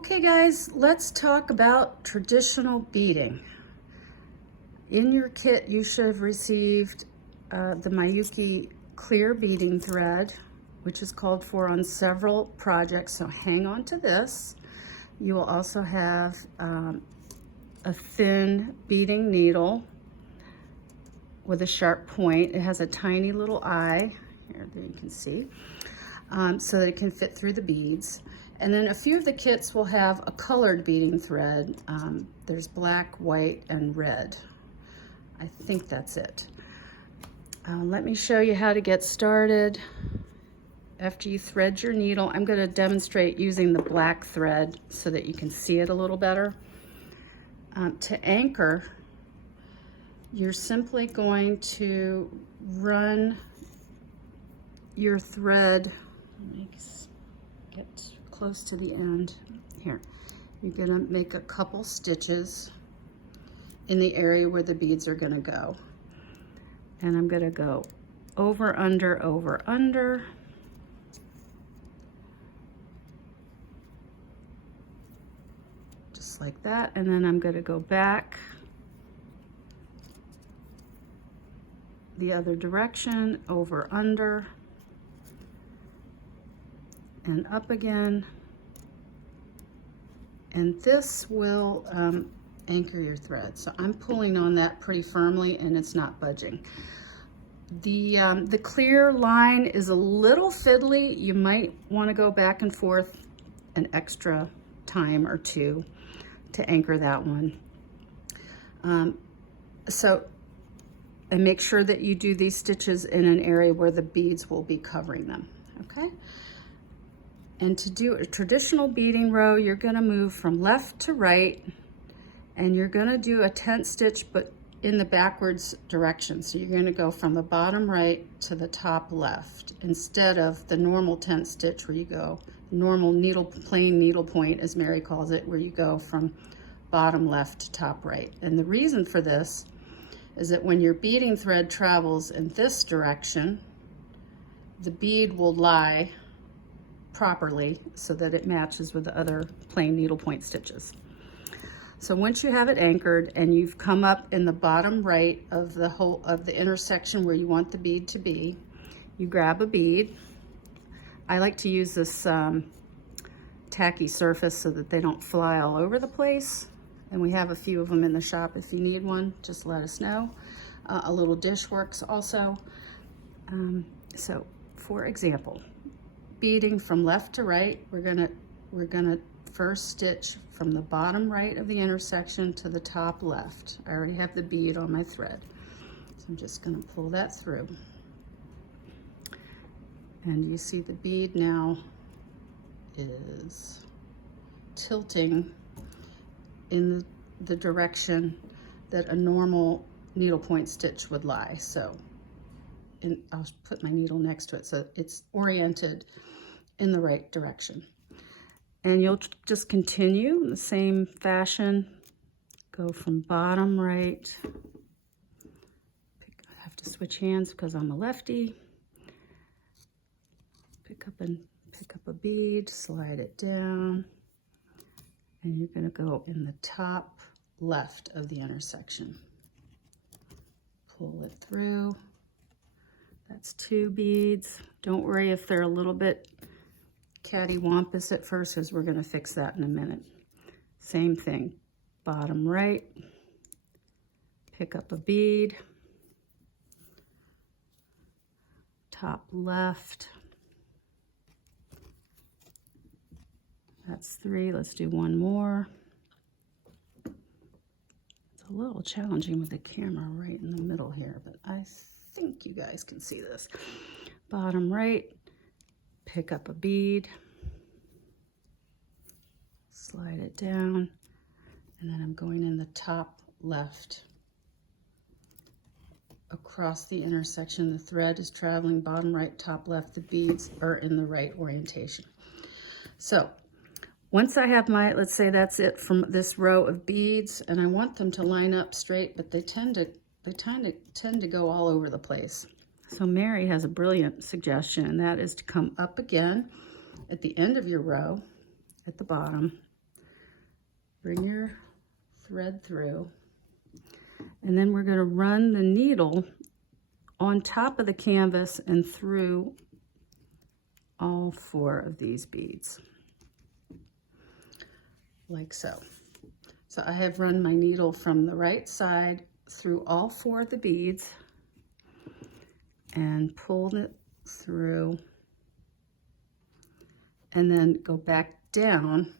Okay guys, let's talk about traditional beading. In your kit you should have received the Miyuki clear beading thread, which is called for on several projects, so hang on to this. You will also have a thin beading needle with a sharp point. It has a tiny little eye, here there you can see, so that it can fit through the beads. And then a few of the kits will have a colored beading thread. There's black, white, and red. I think that's it. Let me show you how to get started. After you thread your needle, I'm going to demonstrate using the black thread so that you can see it a little better. To anchor, you're simply going to run your thread, get close to the end here. You're going to make a couple stitches in the area where the beads are going to go. And I'm going to go over, under, just like that. And then I'm going to go back the other direction, over, under, and up again. And this will anchor your thread. So I'm pulling on that pretty firmly and it's not budging. The clear line is a little fiddly. You might want to go back and forth an extra time or two to anchor that one. And make sure that you do these stitches in an area where the beads will be covering them, okay? And to do a traditional beading row, you're gonna move from left to right, and you're gonna do a tent stitch, but in the backwards direction. So you're gonna go from the bottom right to the top left, instead of the normal tent stitch where you go, normal plain needlepoint, as Mary calls it, where you go from bottom left to top right. And the reason for this is that when your beading thread travels in this direction, the bead will lie properly so that it matches with the other plain needlepoint stitches. So once you have it anchored and you've come up in the bottom right of the intersection where you want the bead to be, you grab a bead. I like to use this tacky surface so that they don't fly all over the place. And we have a few of them in the shop. If you need one, just let us know. A little dish works also. So for example, beading from left to right, we're gonna first stitch from the bottom right of the intersection to the top left. I already have the bead on my thread, so I'm just gonna pull that through. And you see the bead now is tilting in the direction that a normal needlepoint stitch would lie. So I'll put my needle next to it so it's oriented in the right direction. And you'll just continue in the same fashion. Go from bottom right. I have to switch hands because I'm a lefty. Pick up a bead, slide it down, and you're going to go in the top left of the intersection. Pull it through. That's 2 beads. Don't worry if they're a little bit cattywampus at first, because we're going to fix that in a minute. Same thing, bottom right, pick up a bead, top left. That's 3. Let's do one more. It's a little challenging with the camera right in the middle here, but I think you guys can see this. Bottom right, pick up a bead, slide it down, and then I'm going in the top left. Across the intersection, the thread is traveling bottom right, top left, the beads are in the right orientation. So once I have my, let's say that's it from this row of beads, and I want them to line up straight, but they tend to go all over the place. So Mary has a brilliant suggestion, and that is to come up again at the end of your row at the bottom bring your thread through, and then we're going to run the needle on top of the canvas and through all 4 of these beads, like so. So I have run my needle from the right side through all 4 of the beads and pulled it through, and then go back down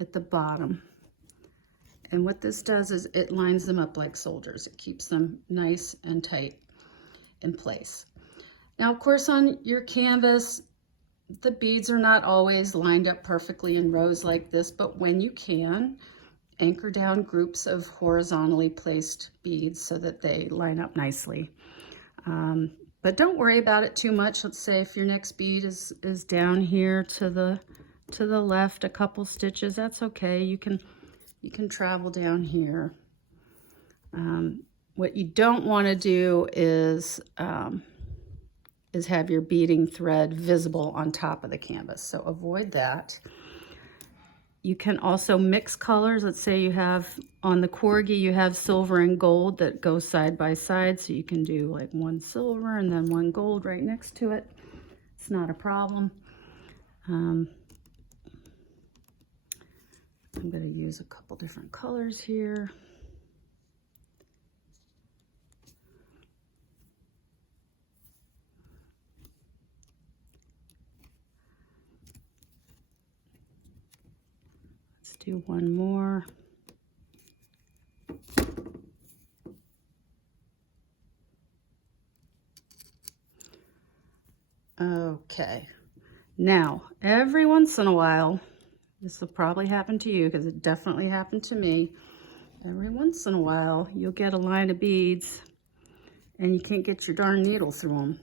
at the bottom. And what this does is it lines them up like soldiers. It keeps them nice and tight in place. Now, of course, on your canvas, the beads are not always lined up perfectly in rows like this, but when you can, anchor down groups of horizontally placed beads so that they line up nicely. But don't worry about it too much. Let's say if your next bead is down here to the left a couple stitches, that's okay. You can travel down here. What you don't want to do is have your beading thread visible on top of the canvas, so avoid that. You can also mix colors. Let's say you have, on the corgi, you have silver and gold that go side by side, so you can do like one silver and then one gold right next to it. It's not a problem. I'm going to use a couple different colors here. Let's do one more. Okay. Now, every once in a while, this will probably happen to you because it definitely happened to me. Every once in a while, you'll get a line of beads and you can't get your darn needle through them.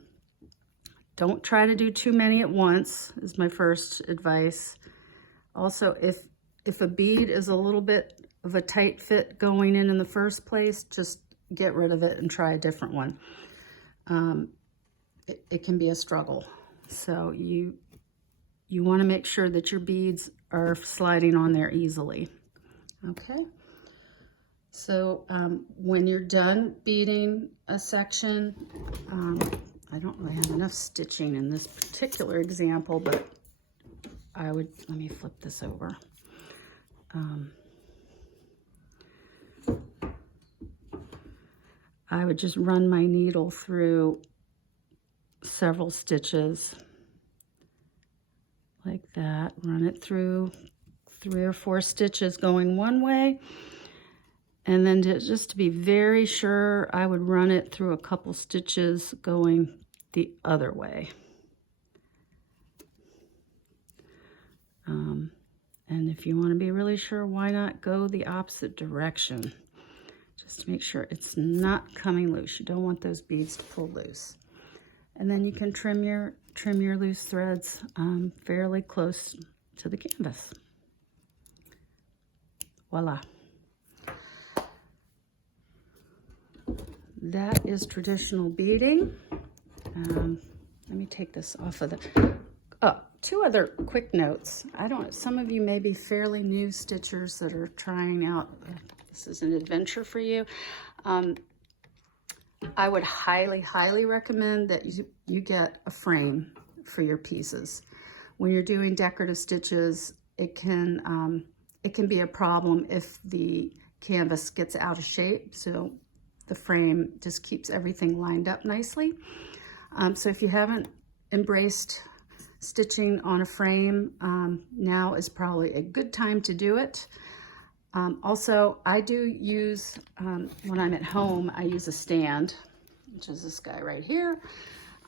Don't try to do too many at once, is my first advice. Also, if a bead is a little bit of a tight fit going in the first place, just get rid of it and try a different one. It can be a struggle. So you want to make sure that your beads are sliding on there easily. Okay. So when you're done beading a section, I don't really have enough stitching in this particular example, but let me flip this over. I would just run my needle through several stitches like that, run it through 3 or 4 stitches going one way, and then just to be very sure, I would run it through a couple stitches going the other way. And if you want to be really sure, why not go the opposite direction, just to make sure it's not coming loose. You don't want those beads to pull loose. And then you can trim your loose threads fairly close to the canvas. Voila. That is traditional beading. Let me take this off of the... Oh, 2 other quick notes. Some of you may be fairly new stitchers that are trying out, this is an adventure for you. I would highly, highly recommend that you get a frame for your pieces. When you're doing decorative stitches, it can be a problem if the canvas gets out of shape, so the frame just keeps everything lined up nicely. So if you haven't embraced stitching on a frame, now is probably a good time to do it. Also, I do use, when I'm at home, I use a stand, which is this guy right here,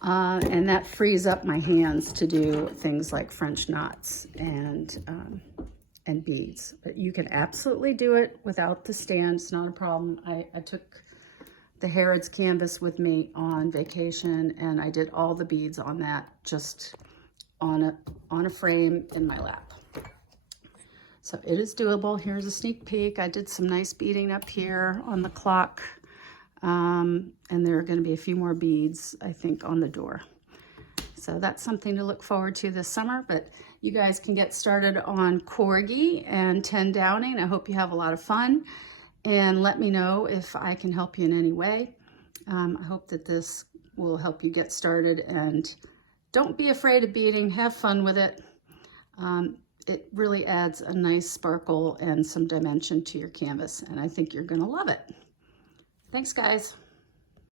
and that frees up my hands to do things like French knots and beads. But you can absolutely do it without the stand. It's not a problem. I took the Harrods canvas with me on vacation, and I did all the beads on that, just on a frame in my lap. So it is doable. Here's a sneak peek. I did some nice beading up here on the clock, and there are going to be a few more beads, I think, on the door. So that's something to look forward to this summer, but You guys can get started on Corgi and 10 Downing. I hope you have a lot of fun, and let me know if I can help you in any way. I hope that this will help you get started, and don't be afraid of beading. Have fun with it. It really adds a nice sparkle and some dimension to your canvas, and I think you're gonna love it. Thanks, guys.